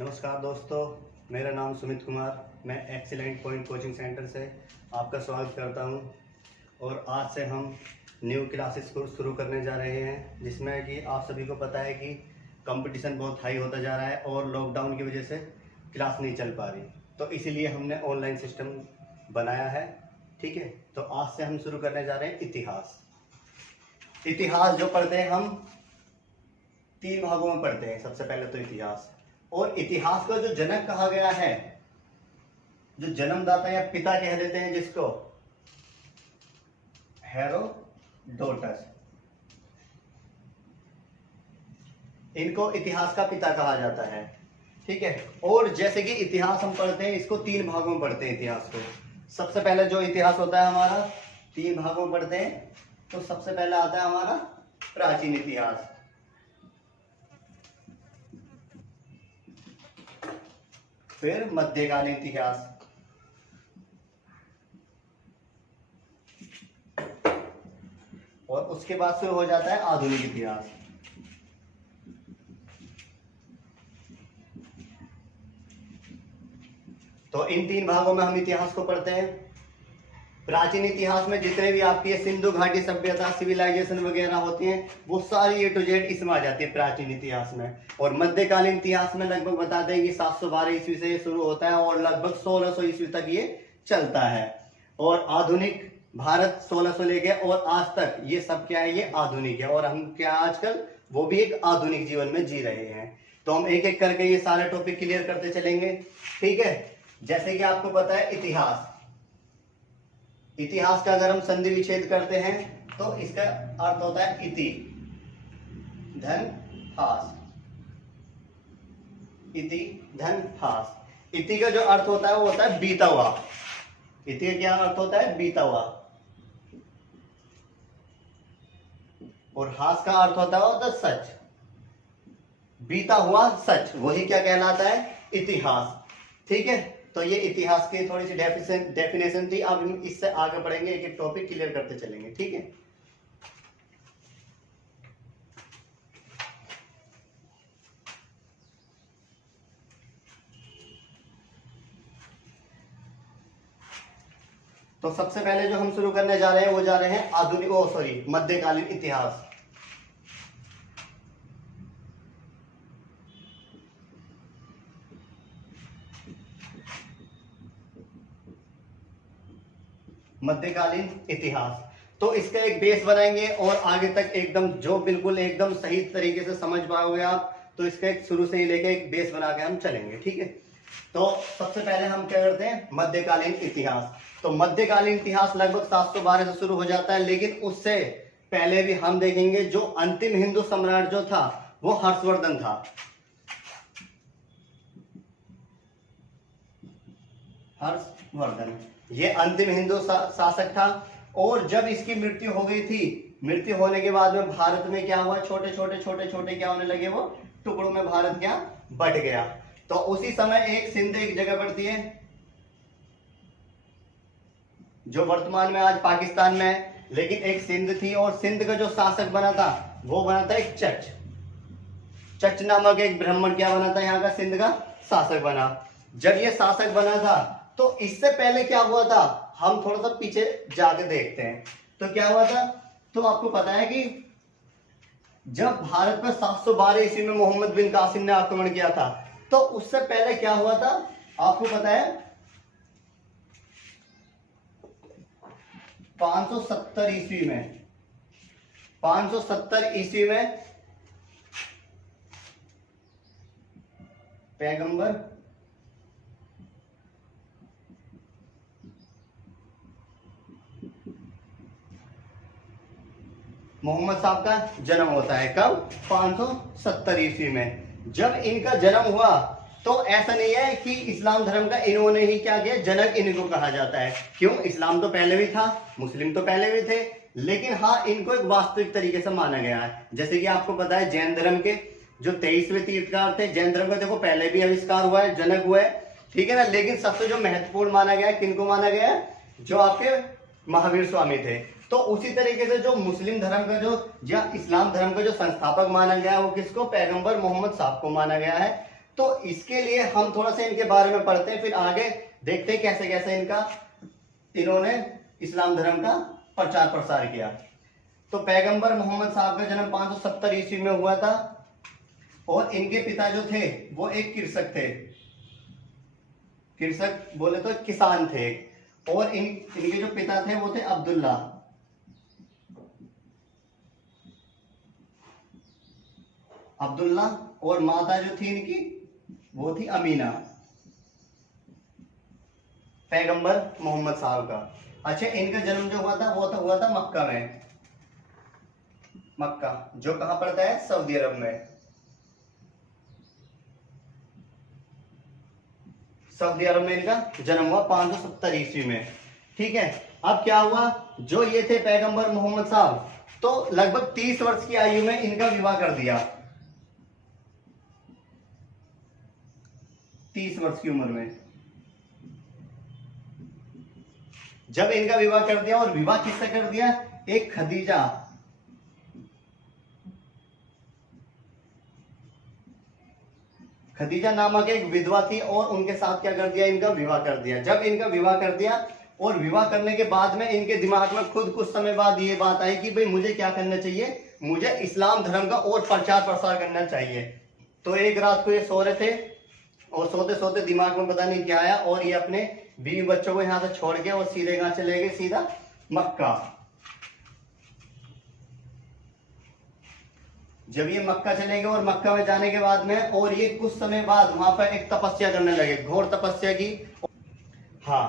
नमस्कार दोस्तों, मेरा नाम सुमित कुमार। मैं एक्सीलेंट पॉइंट कोचिंग सेंटर से आपका स्वागत करता हूं। और आज से हम न्यू क्लासेस को शुरू करने जा रहे हैं, जिसमें कि आप सभी को पता है कि कंपटीशन बहुत हाई होता जा रहा है और लॉकडाउन की वजह से क्लास नहीं चल पा रही, तो इसीलिए हमने ऑनलाइन सिस्टम बनाया है। ठीक है, तो आज से हम शुरू करने जा रहे हैं इतिहास जो पढ़ते हैं हम 3 भागों में पढ़ते हैं। सबसे पहले तो इतिहास, और इतिहास का जो जनक कहा गया है, जो जन्मदाता या पिता कह देते हैं जिसको, हेरोडोटस, इनको इतिहास का पिता कहा जाता है। ठीक है, और जैसे कि इतिहास हम पढ़ते हैं, इसको 3 भागों में पढ़ते हैं इतिहास को। सबसे पहले जो इतिहास होता है हमारा 3 भागों में पढ़ते हैं। तो सबसे पहले आता है हमारा प्राचीन इतिहास, फिर मध्यकालीन इतिहास, और उसके बाद शुरू हो जाता है आधुनिक इतिहास। तो इन 3 भागों में हम इतिहास को पढ़ते हैं। प्राचीन इतिहास में जितने भी आपकी सिंधु घाटी सभ्यता, सिविलाइजेशन वगैरह होती हैं, वो सारी A to Z इसमें आ जाती है प्राचीन इतिहास में। और मध्यकालीन इतिहास में लगभग बताते हैं कि 712 ईस्वी से ये शुरू होता है और लगभग 1600 ईस्वी तक ये चलता है। और आधुनिक भारत 1600 लेके और आज तक ये सब क्या है, ये आधुनिक है। और हम क्या आजकल वो भी एक आधुनिक जीवन में जी रहे हैं। तो हम एक एक करके ये सारे टॉपिक क्लियर करते चलेंगे। ठीक है, जैसे कि आपको पता है इतिहास का अगर हम संधि विच्छेद करते हैं तो इसका अर्थ होता है इति धन हास। इति धन हास। इति का जो अर्थ होता है वो होता है बीता हुआ। इति का क्या अर्थ होता है? बीता हुआ। और हास का अर्थ होता है सच, बीता हुआ सच, वही क्या कहलाता है? इतिहास। ठीक है, तो ये इतिहास की थोड़ी सी डेफिनेशन थी। अब हम इससे आगे बढ़ेंगे, एक एक टॉपिक क्लियर करते चलेंगे। ठीक है, तो सबसे पहले जो हम शुरू करने जा रहे हैं वो जा रहे हैं मध्यकालीन इतिहास। मध्यकालीन इतिहास, तो इसका एक बेस बनाएंगे और आगे तक एकदम जो बिल्कुल एकदम सही तरीके से समझ पाओगे आप, तो इसका एक शुरू से ही लेके एक बेस बना के हम चलेंगे। ठीक है, तो सबसे पहले हम क्या करते हैं? मध्यकालीन इतिहास। तो मध्यकालीन इतिहास लगभग 712 से शुरू हो जाता है, लेकिन उससे पहले भी हम देखेंगे जो अंतिम हिंदू सम्राट जो था वो हर्षवर्धन था। हर्षवर्धन ये अंतिम हिंदू शासक था। और जब इसकी मृत्यु हो गई थी, मृत्यु होने के बाद में भारत में क्या हुआ? छोटे छोटे क्या होने लगे? वो टुकड़ों में भारत क्या बट गया। तो उसी समय एक सिंध एक जगह पड़ती है जो वर्तमान में आज पाकिस्तान में है, लेकिन एक सिंध थी और सिंध का जो शासक बना था वो बना था एक चच नामक एक ब्राह्मण क्या बना था? यहाँ का सिंध का शासक बना। जब ये शासक बना था तो इससे पहले क्या हुआ था, हम थोड़ा सा पीछे जाके देखते हैं। तो क्या हुआ था? तो आपको पता है कि जब भारत पर 712 ईस्वी में मोहम्मद बिन कासिम ने आक्रमण किया था, तो उससे पहले क्या हुआ था आपको पता है? 570 ईस्वी में, 570 ईस्वी में पैगंबर मोहम्मद साहब का जन्म होता है। कब? 570 ईस्वी में। जब इनका जन्म हुआ तो ऐसा नहीं है कि इस्लाम धर्म का इन्होंने ही क्या किया, जनक इनको कहा जाता है। क्यों? इस्लाम तो पहले भी था, मुस्लिम तो पहले भी थे, लेकिन हाँ इनको एक वास्तविक तरीके से माना गया है। जैसे कि आपको पता है जैन धर्म के जो 23वें तीर्थकार थे, जैन धर्म का देखो पहले भी आविष्कार हुआ है, जनक हुआ है। ठीक है ना, लेकिन सबसे जो महत्वपूर्ण माना गया है, किनको माना गया है? जो आपके महावीर स्वामी थे। तो उसी तरीके से जो मुस्लिम धर्म का जो या इस्लाम धर्म का जो संस्थापक माना गया है वो किसको? पैगंबर मोहम्मद साहब को माना गया है। तो इसके लिए हम थोड़ा सा इनके बारे में पढ़ते हैं, फिर आगे देखते हैं कैसे कैसे इन्होंने इस्लाम धर्म का प्रचार प्रसार किया। तो पैगंबर मोहम्मद साहब का जन्म 570 ईस्वी में हुआ था और इनके पिता जो थे वो एक कृषक थे। कृषक बोले तो किसान थे। और इनके जो पिता थे वो थे अब्दुल्ला। और माता जो थी इनकी वो थी अमीना, पैगंबर मोहम्मद साहब का। अच्छा, इनका जन्म जो हुआ था वो तो हुआ था मक्का में। मक्का जो कहां पड़ता है? सऊदी अरब में। सऊदी अरब में इनका जन्म हुआ 570 ईस्वी में। ठीक है, अब क्या हुआ, जो ये थे पैगंबर मोहम्मद साहब, तो लगभग 30 वर्ष की आयु में इनका विवाह कर दिया। 30 वर्ष की उम्र में जब इनका विवाह कर दिया, और विवाह किससे कर दिया? एक खदीजा नामक एक विधवा थी और उनके साथ क्या कर दिया? इनका विवाह कर दिया। जब इनका विवाह कर दिया और विवाह करने के बाद में इनके दिमाग में खुद कुछ समय बाद ये बात आई कि भाई मुझे क्या करना चाहिए, मुझे इस्लाम धर्म का और प्रचार प्रसार करना चाहिए। तो एक रात को ये सो रहे थे और सोते सोते दिमाग में पता नहीं क्या आया, और ये अपने बीवी बच्चों को यहाँ से छोड़ के और सीधे कहां चले गए? सीधा मक्का। जब ये मक्का चले गए और मक्का में जाने के बाद में और ये कुछ समय बाद वहां पर एक तपस्या करने लगे, घोर तपस्या की। हाँ,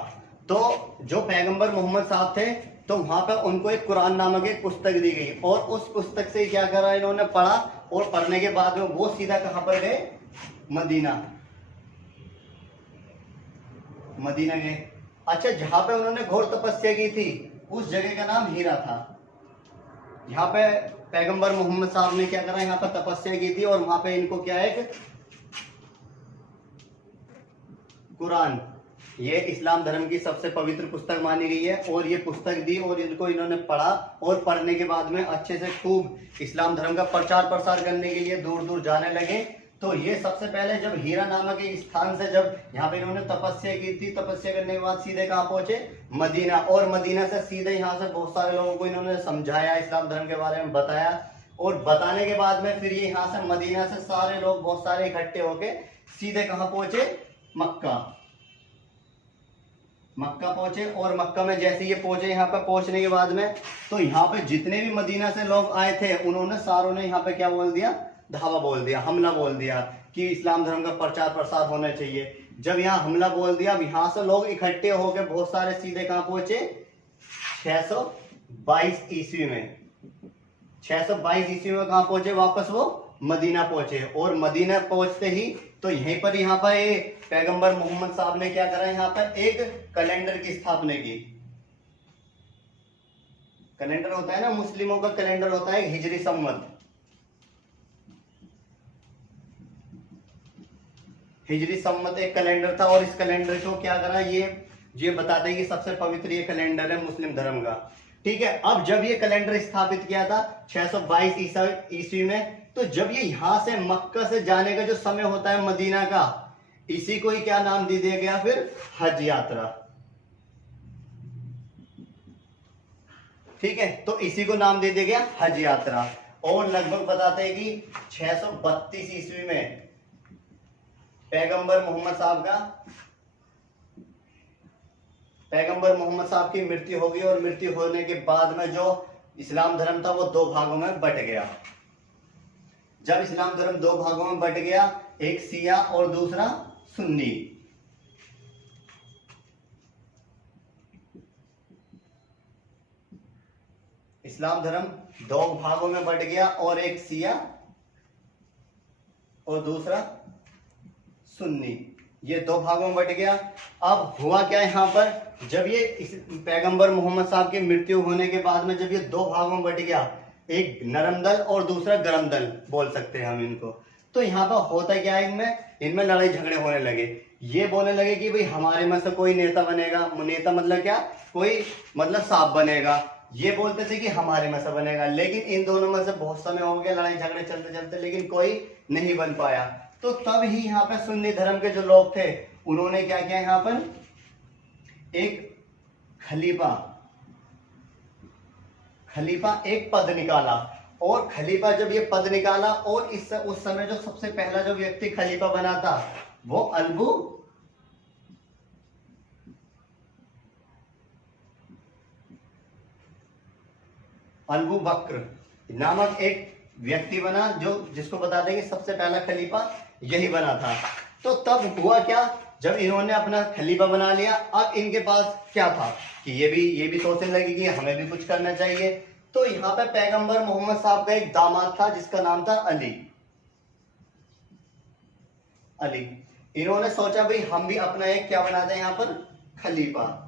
तो जो पैगंबर मोहम्मद साहब थे तो वहां पर उनको एक कुरान नामक एक पुस्तक दी गई, और उस पुस्तक से क्या करा इन्होंने? पढ़ा, और पढ़ने के बाद में वो सीधा कहां पर गए? मदीना गए। अच्छा, जहां पे उन्होंने घोर तपस्या की थी उस जगह का नाम हीरा था। यहाँ पे पैगंबर मोहम्मद साहब ने क्या करा? यहाँ पर तपस्या की थी, और वहां पे इनको क्या है? एक कुरान, ये इस्लाम धर्म की सबसे पवित्र पुस्तक मानी गई है, और ये पुस्तक दी और इनको इन्होंने पढ़ा, और पढ़ने के बाद में अच्छे से खूब इस्लाम धर्म का प्रचार प्रसार करने के लिए दूर दूर जाने लगे। तो ये सबसे पहले जब हीरा नामक एक स्थान से जब यहाँ पे इन्होंने तपस्या की थी, तपस्या करने के बाद सीधे कहाँ पहुंचे? मदीना। और मदीना से सीधे यहाँ से बहुत सारे लोगों को इन्होंने समझाया, इस्लाम धर्म के बारे में बताया, और बताने के बाद में फिर ये यहाँ से मदीना से सारे लोग बहुत सारे इकट्ठे होके सीधे कहाँ पहुंचे? मक्का पहुंचे। और मक्का में जैसे ये पहुंचे, यहाँ पे पहुंचने के बाद में तो यहाँ पे जितने भी मदीना से लोग आए थे उन्होंने सारों ने यहाँ पे क्या बोल दिया? धावा बोल दिया, हमला बोल दिया कि इस्लाम धर्म का प्रचार प्रसार होना चाहिए। जब यहाँ हमला बोल दिया, अब यहाँ से लोग इकट्ठे हो गए बहुत सारे, सीधे कहाँ पहुंचे? 622 ईस्वी में। 622 ईस्वी में कहाँ पहुंचे? वापस वो मदीना पहुंचे। और मदीना पहुंचते ही तो यहीं पर यहाँ पर ये पैगंबर मोहम्मद साहब ने क्या करा? यहाँ पर एक कैलेंडर की स्थापना की। कैलेंडर होता है ना, मुस्लिमों का कैलेंडर होता है हिजरी संवत। हिजरी संवत एक कैलेंडर था, और इस कैलेंडर को क्या करा? ये बताते हैं कि सबसे पवित्र ये कैलेंडर है मुस्लिम धर्म का। ठीक है, अब जब ये कैलेंडर स्थापित किया था 622 ईस्वी में, तो जब ये यहां से मक्का से जाने का जो समय होता है मदीना का, इसी को ही क्या नाम दे दिया गया? फिर हज यात्रा। ठीक है, तो इसी को नाम दे दिया गया हज यात्रा। और लगभग बताते हैं कि 632 ईस्वी में पैगंबर मोहम्मद साहब की मृत्यु हो गई, और मृत्यु होने के बाद में जो इस्लाम धर्म था वो 2 भागों में बट गया। जब इस्लाम धर्म 2 भागों में बट गया, एक शिया और दूसरा सुन्नी। इस्लाम धर्म 2 भागों में बट गया, और एक शिया और दूसरा सुन्नी, ये 2 भागों में बट गया। अब हुआ क्या यहाँ पर? जब ये इस पैगंबर मोहम्मद साहब की मृत्यु होने के बाद में जब ये 2 भागों में बट गया, एक नरम दल और दूसरा गरम दल बोल सकते हैं हम इनको, तो यहाँ पर होता क्या है? इनमें लड़ाई झगड़े होने लगे। ये बोलने लगे कि भाई हमारे में से कोई नेता बनेगा। नेता मतलब क्या? कोई मतलब साहब बनेगा। ये बोलते थे कि हमारे में से बनेगा, लेकिन इन दोनों में से बहुत समय हो गया लड़ाई झगड़े चलते चलते, लेकिन कोई नहीं बन पाया। तो तब ही यहाँ पे सुन्नी धर्म के जो लोग थे उन्होंने क्या किया, यहाँ पर एक खलीफा एक पद निकाला। और खलीफा जब ये पद निकाला, और उस समय जो सबसे पहला जो व्यक्ति खलीफा बना था वो अबू बकर नामक एक व्यक्ति बना, जो जिसको बता देंगे सबसे पहला खलीफा यही बना था। तो तब हुआ क्या, जब इन्होंने अपना खलीफा बना लिया, अब इनके पास क्या था कि ये भी सोचने लगे कि हमें भी कुछ करना चाहिए। तो यहाँ पे पैगंबर मोहम्मद साहब का एक दामाद था जिसका नाम था अली। इन्होंने सोचा भाई हम भी अपना एक क्या बनाते हैं यहाँ पर, खलीफा।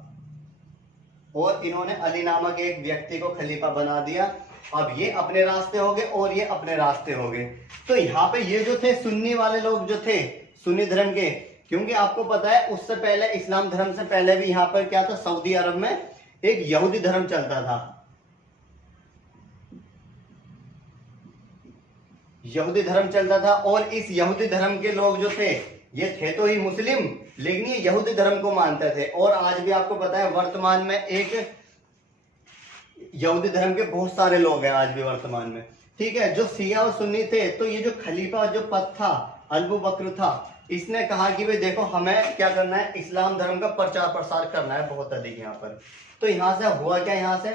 और इन्होंने अली नामक एक व्यक्ति को खलीफा बना दिया। अब ये अपने रास्ते हो गए और ये अपने रास्ते हो गए। तो यहाँ पे ये जो थे सुन्नी वाले लोग जो थे, सुन्नी धर्म के, क्योंकि आपको पता है उससे पहले इस्लाम धर्म से पहले भी यहाँ पर क्या था, सऊदी अरब में एक यहूदी धर्म चलता था। यहूदी धर्म चलता था और इस यहूदी धर्म के लोग जो थे ये थे तो ही मुस्लिम, लेकिन ये यहूदी धर्म को मानते थे। और आज भी आपको पता है वर्तमान में एक यहूदी धर्म के बहुत सारे लोग हैं आज भी वर्तमान में, ठीक है, जो शिया और सुन्नी थे। तो ये जो खलीफा जो पद था अबू बकर था, इसने कहा कि भाई देखो हमें क्या करना है, इस्लाम धर्म का प्रचार प्रसार करना है बहुत अधिक यहाँ पर। तो यहाँ से हुआ क्या, यहाँ से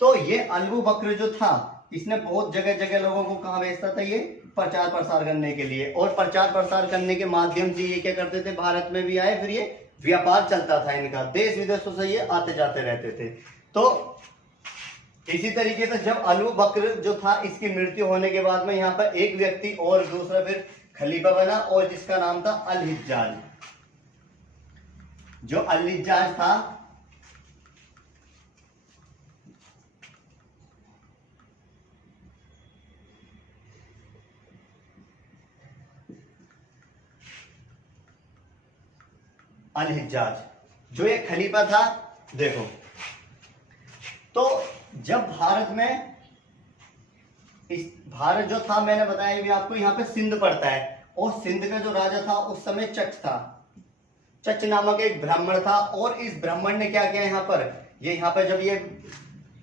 तो ये अबू बकर जो था इसने बहुत जगह जगह लोगों को कहाँ भेजता था, ये प्रचार प्रसार करने के लिए। और प्रचार प्रसार करने के माध्यम से ये क्या करते थे, भारत में भी आए, फिर ये व्यापार चलता था इनका, देश विदेशों से ये आते जाते रहते थे। तो इसी तरीके से जब अबू बकर जो था इसकी मृत्यु होने के बाद में यहाँ पर एक व्यक्ति और दूसरा फिर खलीफा बना, और जिसका नाम था अल-हज्जाज। जो अल-हज्जाज था अल-हज्जाज, जो एक खलीफा था। देखो तो जब भारत जो था, मैंने बताया भी आपको, यहाँ पे सिंध पड़ता है, और सिंध का जो राजा था उस समय चच था। चच नामक एक ब्राह्मण था, और इस ब्राह्मण ने क्या किया यहाँ पर, ये यहाँ पर जब ये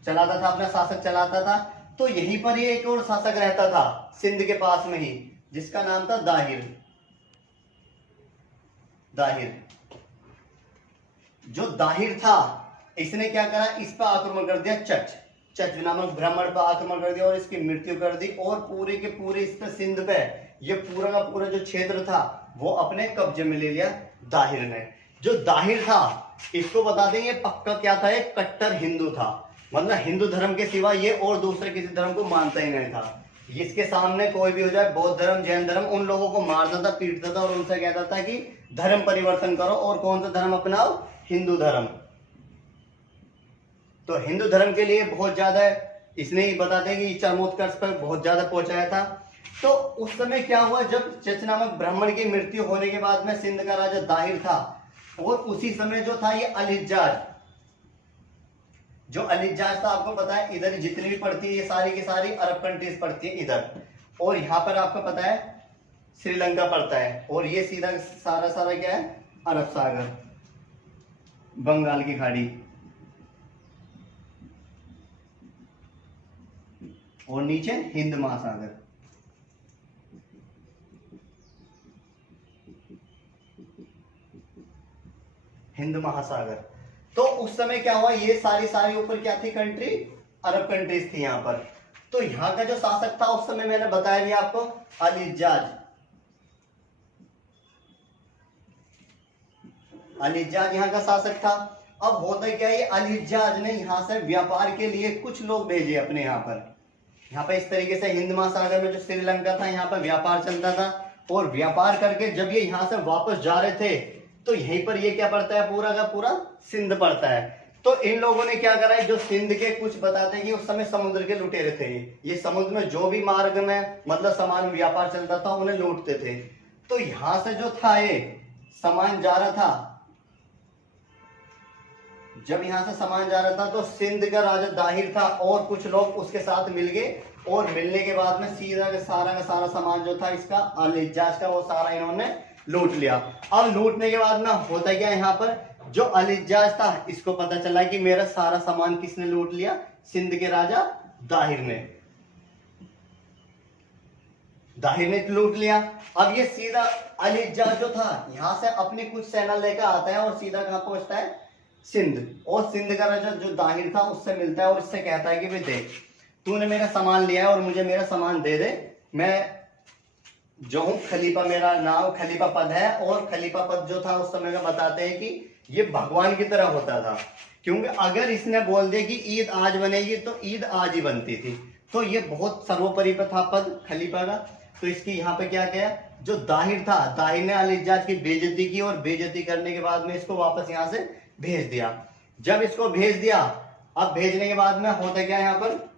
चलाता था, अपना शासक चलाता था, तो यहीं पर ये एक और शासक रहता था सिंध के पास में ही, जिसका नाम था दाहिर। जो दाहिर था इसने क्या करा, इस पर आक्रमण कर दिया, चच नामक ब्राह्मण पर आक्रमण कर दिया और इसकी मृत्यु कर दी। और पूरे के पूरे इस पे सिंध पे ये पूरा का पूरा जो क्षेत्र था वो अपने कब्जे में ले लिया दाहिर ने। जो दाहिर था इसको बता दें, ये पक्का क्या था, एक कट्टर हिंदू था, मतलब हिंदू धर्म के सिवा ये और दूसरे किसी धर्म को मानता ही नहीं था। इसके सामने कोई भी हो जाए, बौद्ध धर्म, जैन धर्म, उन लोगों को मारता था, पीटता था और उनसे कहता था कि धर्म परिवर्तन करो और कौन सा धर्म अपनाओ, हिंदू धर्म। तो हिंदू धर्म के लिए बहुत ज्यादा इसने ही बता दें कि चरमोत्कर्ष पर बहुत ज्यादा पहुंचाया था। तो उस समय क्या हुआ, जब चच नामक ब्राह्मण की मृत्यु होने के बाद में सिंध का राजा दाहिर था, और उसी समय जो था ये अल-हज्जाज, जो अल-हज्जाज था, आपको पता है इधर जितनी भी पड़ती है ये सारी की सारी अरब कंट्रीज पड़ती है इधर, और यहाँ पर आपको पता है श्रीलंका पड़ता है, और ये सीधा सारा क्या है, अरब सागर, बंगाल की खाड़ी, और नीचे हिंद महासागर। तो उस समय क्या हुआ, ये सारी ऊपर क्या थी कंट्री, अरब कंट्रीज थी यहाँ पर। तो यहाँ का जो शासक था उस समय मैंने बताया भी आपको, अल-हज्जाज यहाँ का शासक था। अब होता क्या, ये अल-हज्जाज ने यहाँ से व्यापार के लिए कुछ लोग भेजे अपने यहाँ पर इस तरीके से हिंद महासागर में जो श्रीलंका था यहाँ पर व्यापार चलता था, और व्यापार करके जब ये यहाँ से वापस जा रहे थे तो यहीं पर ये क्या पड़ता है, पूरा का पूरा सिंध पड़ता है। तो इन लोगों ने क्या करा है, जो सिंध के कुछ बताते हैं कि उस समय समुद्र के लुटेरे थे, ये समुद्र में जो भी मार्ग में मतलब सामान व्यापार चलता था उन्हें लूटते थे। तो यहां से जो था ये सामान जा रहा था, जब यहां से सामान जा रहा था तो सिंध का राजा दाहिर था और कुछ लोग उसके साथ मिल गए और मिलने के बाद में सीधा का सारा सामान जो था इसका अल इज्जाज का वो सारा इन्होंने लूट लिया। अब लूटने के बाद में होता क्या यहाँ पर, जो अल इज्जाज था इसको पता चला कि मेरा सारा सामान किसने लूट लिया, सिंध के राजा दाहिर ने लूट लिया। अब ये सीधा अल इज्जाज जो था यहाँ से अपनी कुछ सेना लेकर आता है और सीधा कहाँ पहुंचता है, सिंध। और सिंध का राजा जो दाहिर था उससे मिलता है और इससे कहता है कि भाई देख, तूने मेरा सामान लिया है और मुझे मेरा सामान दे दे, मैं जो हूँ खलीफा, मेरा नाम खलीफा पद है। और खलीफा पद जो था उस समय का बताते हैं कि ये भगवान की तरह होता था, क्योंकि अगर इसने बोल दिया कि ईद आज बनेगी तो ईद आज ही बनती थी। तो ये बहुत सर्वोपरि पर था पद खलीफा का। तो इसकी यहाँ पे क्या किया, जो दाहिर था, दाहिर ने अल इज्जाज की बेइज्जती की और बेइज्जती करने के बाद में इसको वापस यहाँ से भेज दिया। जब इसको भेज दिया, अब भेजने के बाद में होता क्या यहाँ पर,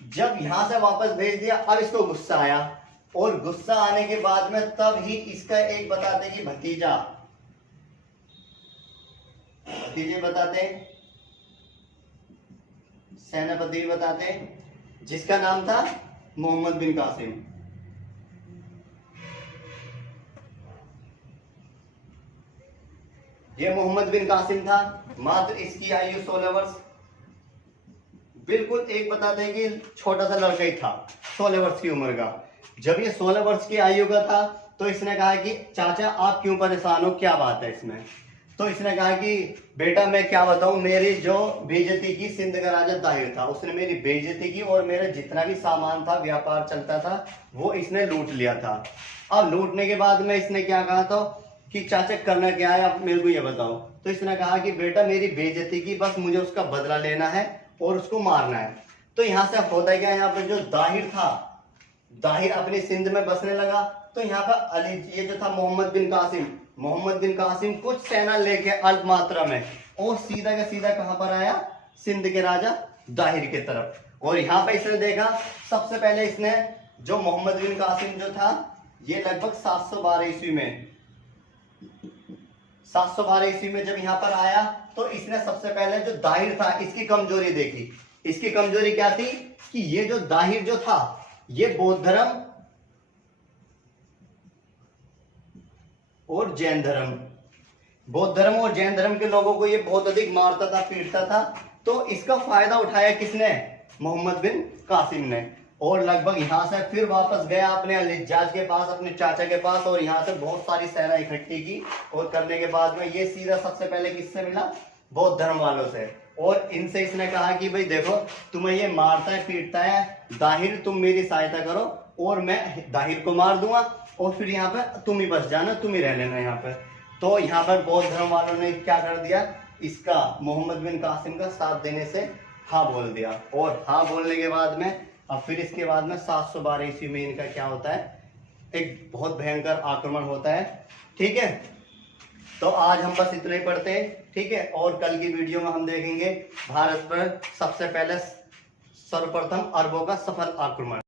जब यहां से वापस भेज दिया अब इसको गुस्सा आया। और गुस्सा आने के बाद में तब ही इसका एक बताते कि भतीजे बताते, सेनापति भी बताते, जिसका नाम था मोहम्मद बिन कासिम। ये मोहम्मद बिन कासिम था, मात्र इसकी आयु 16 वर्ष। बिल्कुल एक बताते हैं कि छोटा सा लड़का ही था, 16 वर्ष की उम्र का। जब ये 16 वर्ष की आयु का था तो इसने कहा कि चाचा आप क्यों परेशान हो, क्या बात है इसमें। तो इसने कहा कि बेटा मैं क्या बताऊं, मेरी जो बेइज्जती की सिंध का राजा दाहिर था, उसने मेरी बेइज्जती की और मेरा जितना भी सामान था, व्यापार चलता था, वो इसने लूट लिया था। अब लूटने के बाद में इसने क्या कहा था कि चाचा करना क्या है, आप मेरे को ये बताओ। तो इसने कहा कि बेटा मेरी बेइज्जती की, बस मुझे उसका बदला लेना है और उसको मारना है। तो यहाँ से होता है क्या, यहाँ पर जो दाहिर था, दाहिर अपनी सिंध में बसने लगा। तो यहाँ पर ये जो था मोहम्मद बिन कासिम कुछ सेना लेके अल्प मात्रा में और सीधा का सीधा कहां पर आया, सिंध के राजा दाहिर के तरफ। और यहाँ पे इसने देखा, सबसे पहले इसने जो मोहम्मद बिन कासिम जो था, ये लगभग 712 ईस्वी में जब यहाँ पर आया तो इसने सबसे पहले जो दाहिर था इसकी कमजोरी देखी। इसकी कमजोरी क्या थी कि ये जो दाहिर जो था ये बौद्ध धर्म और जैन धर्म के लोगों को ये बहुत अधिक मारता था, पीटता था। तो इसका फायदा उठाया किसने, मोहम्मद बिन कासिम ने। और लगभग यहाँ से फिर वापस गया अपने अल इज्जाज के पास, अपने चाचा के पास, और यहाँ से बहुत सारी सेना इकट्ठी की। और करने के बाद में ये सीधा सबसे पहले किससे मिला, बौद्ध धर्म वालों से। और इनसे इसने कहा कि भाई देखो, तुम्हें ये मारता है पीटता है दाहिर, तुम मेरी सहायता करो और मैं दाहिर को मार दूंगा और फिर यहाँ पर तुम ही बस जाना, तुम ही रह लेना यहाँ पर। तो यहाँ पर बौद्ध धर्म वालों ने क्या कर दिया, इसका मोहम्मद बिन कासिम का साथ देने से हाँ बोल दिया। और हाँ बोलने के बाद में अब फिर इसके बाद में 712 ईस्वी में इनका क्या होता है, एक बहुत भयंकर आक्रमण होता है। ठीक है, तो आज हम बस इतना ही पढ़ते हैं। ठीक है, और कल की वीडियो में हम देखेंगे भारत पर सबसे पहले सर्वप्रथम अरबों का सफल आक्रमण।